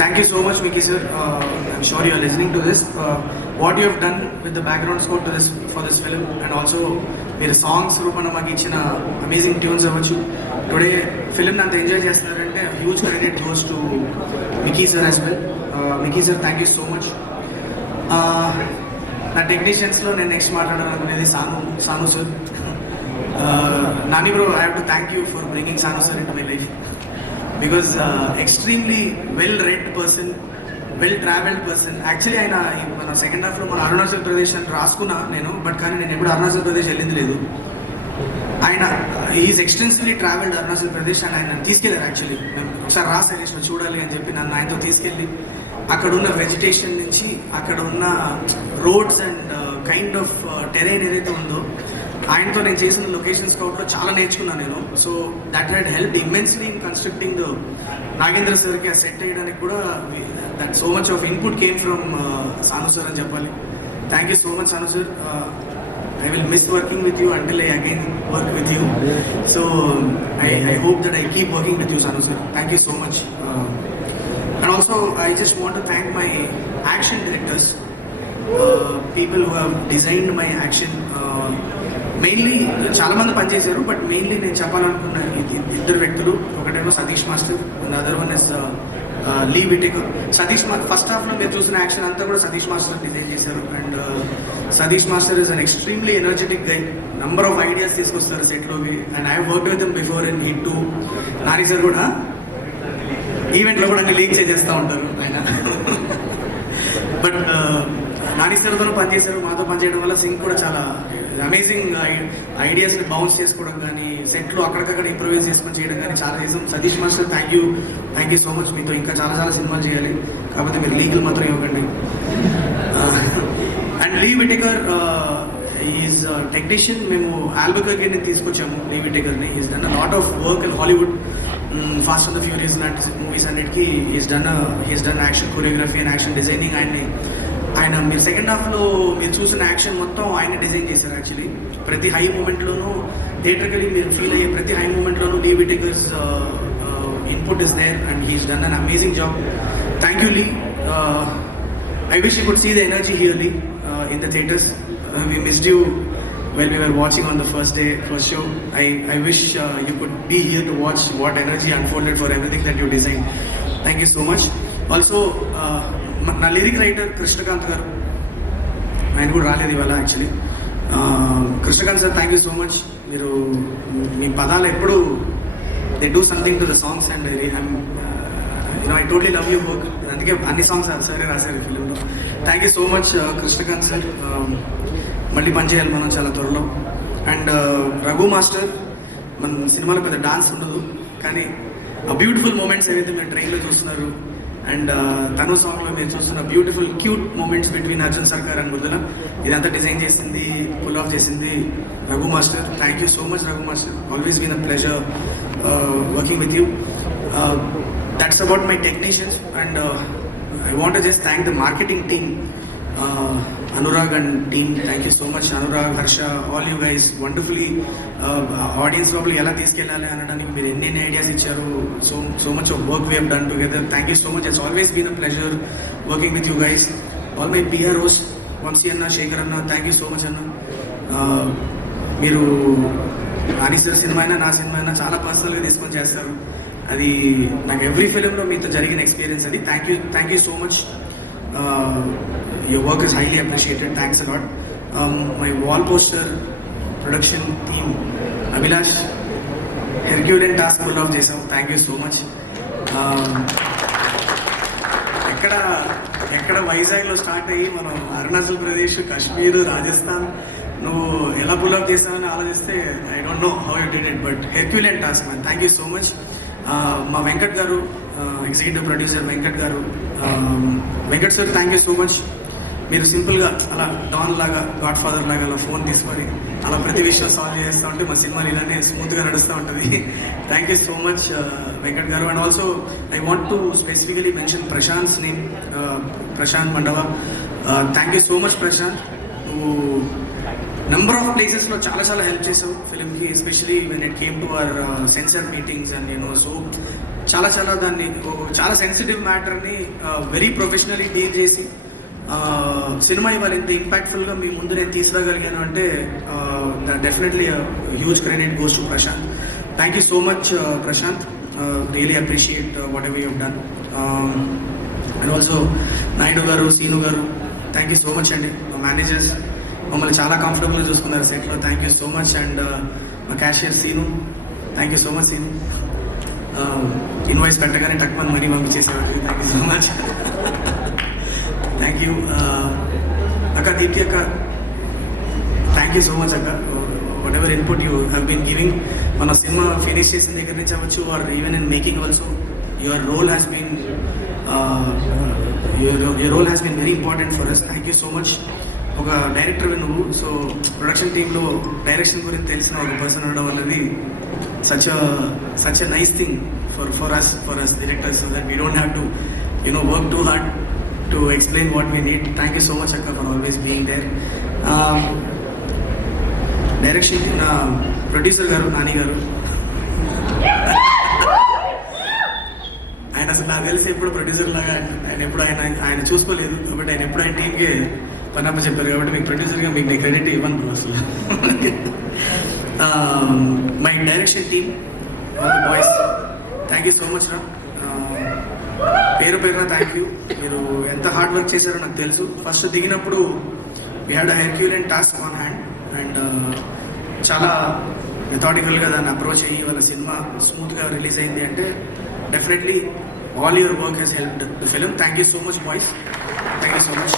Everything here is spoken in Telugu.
Thank you so much, Mickey sir. I'm sure you are listening to this. What you have done with the background score to this for this film, and also your songs, Rupana maki ichina amazing tunes avvachu. Today film nanta enjoy chestunarante a huge credit goes to Mickey sir as well. Mickey sir, thank you so much. నా టెక్నీషియన్స్లో నేను నెక్స్ట్ మాట్లాడాలనుకునేది Sanu sir. Nani bro, I have to thank you for bringing Sanu sir in to my life because extremely well read person, well travelled person. Actually ఆయన మన సెకండ్ హాఫ్లో మన అరుణాచల్ ప్రదేశ్ అని రాసుకున్నా నేను, బట్ కానీ నేను ఎప్పుడు అరుణాచల్ ప్రదేశ్ వెళ్ళింది లేదు. ఆయన is extensively travelled Arunachal Pradesh and ఆయన తీసుకెళ్ళారు. యాక్చువల్లీ మేము ఒకసారి శైలేష్ చూడాలి అని చెప్పి నన్ను ఆయనతో తీసుకెళ్ళి అక్కడ ఉన్న వెజిటేషన్ నుంచి అక్కడ ఉన్న roads and kind of terrain ఏదైతే ఉందో ఆయనతో నేను చేసిన లొకేషన్ స్కౌట్లో చాలా నేర్చుకున్నాను నేను. So that had help immensely in constructing the Nagendra సార్కి ఆ సెట్ చేయడానికి కూడా that so much of input came from Sanu sir అని చెప్పాలి. Thank you so much Sanu sir. I will miss working with you until I again work with you. So I hope that I keep working with you, Sanu sir. Thank you so much. And also I just want to thank my action directors, people who have designed my action. Mainly చాలా మంది పనిచేశారు, బట్ మెయిన్లీ నేను చెప్పాలనుకున్న ఇద్దరు వ్యక్తులు. ఒకటేమో Satish master and other one is Lee Whittaker. Satish first హాఫ్లో మీరు చూసిన యాక్షన్ అంతా కూడా సతీష్ మాస్టర్ డిజైన్ చేశారు. And Satish master is an extremely energetic guy. Number of ideas తీసుకొస్తారు సెట్లోకి. And I work with them before in hit 2. Nani sir కూడా ఈవెంట్లో కూడా అన్ని లీక్ చేసేస్తూ ఉంటారు ఆయన. బట్ నాని సార్తో పనిచేశారు, మాతో పనిచేయడం వల్ల సింగ్ కూడా చాలా అమేజింగ్ ఐడియాస్ని బౌన్స్ చేసుకోవడం కానీ సెట్లో అక్కడికక్కడ ఇంప్రూవైజ్ చేసుకొని చేయడం కానీ చాలా చేసాం. Satish master, thank you so much. మీతో ఇంకా చాలా చాలా సినిమాలు చేయాలి, కాకపోతే మీరు లీగల్ మాత్రం ఇవ్వకండి. And Lee Whittaker is technician. మేము ఆల్బకర్కి తీసుకొచ్చాము లీ విటేకర్ని. Is done a lot of work in Hollywood, Fast and the Furious లాంటి మూవీస్ అన్నిటికీ he's done action choreography and action designing. ఆయన మీరు సెకండ్ హాఫ్లో మీరు చూసిన యాక్షన్ మొత్తం ఆయన డిజైన్ చేశారు. యాక్చువల్లీ ప్రతి హై మూమెంట్లోనూ థియేటర్కి మీరు ఫీల్ అయ్యే ప్రతి హై మూమెంట్లోనూ Lee Whittaker's input is there and he's done an amazing job. Thank you Lee. I wish you could see the energy here, Lee, in the theatres. We missed you when we were watching on the first show. I wish you could be here to watch what energy unfolded for everything that you designed. Thank you so much. Also, నా లిరిక్ రైటర్ కృష్ణకాంత్ గారు, ఆయన కూడా రాలేదు ఇవాళ actually. Krishnakanth sir, thank you so much. మీరు మీ పదాలు ఎప్పుడు they do something to the songs and I totally love your work. అందుకే అన్ని సాంగ్స్ సరే రాశారు ఫిలింలో. థ్యాంక్ యూ సో మచ్ కృష్ణకాంత్ సార్. మళ్ళీ పనిచేయాలి మనం చాలా త్వరలో. అండ్ రఘు మాస్టర్, మన సినిమాలో పెద్ద డాన్స్ ఉండదు, కానీ ఆ బ్యూటిఫుల్ మూమెంట్స్ ఏవైతే మీరు ట్రైన్లో చూస్తున్నారు అండ్ తను సాంగ్లో మీరు చూస్తున్న beautiful cute moments between Arjun Sarkar and Mrudula, ఇదంతా డిజైన్ చేసింది, పుల్ ఆఫ్ చేసింది Raghu master. Thank you so much Raghu master. Always been a pleasure working with you. That's about my technicians, and I want to just thank the marketing team, Anurag and team. Thank you so much, Anurag, Harsha, all you guys. Wonderfully, audience probably ela తీసుకెళ్ళాలి అనడానికి మీరు ఎన్ని ఐడియాస్ ఇచ్చారు. So much of work we have done together. Thank you so much. It's always been a pleasure working with you guys. All my PROs, Vamsi Anna, Shekhar Anna, thank you so much Anna. మీరు నాని సార్ సినిమా అయినా నా సినిమా అయినా చాలా పర్సనల్గా తీసుకొని చేస్తారు. అది నాకు ఎవ్రీ ఫిలింలో మీతో జరిగిన ఎక్స్పీరియన్స్ అది. Thank you so much. Your work is highly appreciated. Thanks a lot. My wall poster production team, Abhilash, herculean task full of చేసాం. Thank you so much. ఎక్కడ వైజాగ్లో స్టార్ట్ అయ్యి మనం అరుణాచల్ ప్రదేశ్, కాశ్మీర్, రాజస్థాన్ నువ్వు ఎలా పుల్ ఆఫ్ చేసావని ఆలోచిస్తే I don't know how you did it, but Herculean task man. Thank you so much. మా వెంకట్ గారు, ఎగ్జిక్యూటివ్ ప్రొడ్యూసర్ వెంకట్ గారు, Venkat sir, thank you so much. మీరు సింపుల్గా అలా డాన్ లాగా, గాడ్ ఫాదర్ లాగా అలా ఫోన్ తీసుకొని అలా ప్రతి విషయం సాల్వ్ చేస్తూ ఉంటే మా సినిమాలు ఇలానే స్మూత్గా నడుస్తూ ఉంటుంది. Thank you so much Venkat garu. And also I want to specifically mention Prashanth's name, Prashanth Mandava. Thank you so much Prashanth. నువ్వు నెంబర్ ఆఫ్ ప్లేసెస్లో చాలా హెల్ప్ చేసావు ఫిలింకి, especially when it came to our censor meetings and so చాలా దాన్ని చాలా సెన్సిటివ్ మ్యాటర్ని వెరీ ప్రొఫెషనలీ డీల్ చేసి సినిమా ఇవాళ ఇంత ఇంపాక్ట్ఫుల్గా మీ ముందు నేను తీసుకురాగలిగాను అంటే definitely huge credit goes to Prashanth. Thank you so much Prashanth, really appreciate whatever you done. And also Naidu garu, Seenu గారు, థ్యాంక్ యూ సో మచ్ అండి. మా మేనేజర్స్ మమ్మల్ని చాలా కంఫర్టబుల్గా చూసుకున్నారు సెట్లో, thank you so much. And మా cashier Seenu, thank you so much Seenu. Invoice పెట్టగానే టక్మన్ మనీ పంపించేసేవారు, thank you so much. Thank you అక్క, దీప్తి అక్క, థ్యాంక్ యూ సో మచ్ అక్క. What input you have been giving, మన సినిమా ఫినిష్ చేసిన దగ్గర నుంచి అవ్వచ్చు, or even in making also, your role has been very important for us. Thank you so much. ఒక డైరెక్టర్వి నువ్వు, సో ప్రొడక్షన్ టీంలో డైరెక్షన్ గురించి తెలిసిన ఒక పర్సన్ ఉండడం అన్నది such a nice thing for us directors, so that we don't have to work too hard to explain what we need. Thank you so much అక్క for always being there. Direction నా ప్రొడ్యూసర్ గారు, నాని గారు, ఆయన అసలు నాకు తెలిసి ఎప్పుడు ప్రొడ్యూసర్ లాగా ఆయన ఎప్పుడు ఆయన చూసుకోలేదు, కాబట్టి ఆయన ఎప్పుడు ఆయన టీంకి పనప్ప చెప్పారు, కాబట్టి మీకు ప్రొడ్యూసర్గా మీకు నేను క్రెడిట్ ఇవ్వను బ్రో అసలు. My direction team boys, thank you so much రా. పేరున థ్యాంక్ యూ. మీరు ఎంత హార్డ్ వర్క్ చేశారో నాకు తెలుసు. ఫస్ట్ దిగినప్పుడు we had a herculean task on hand, and చాలా మెథాడికల్గా దాన్ని అప్రోచ్ అయ్యి వాళ్ళ సినిమా స్మూత్గా రిలీజ్ అయింది అంటే definitely all your work has helped the film. Thank you so much boys, thank you so much.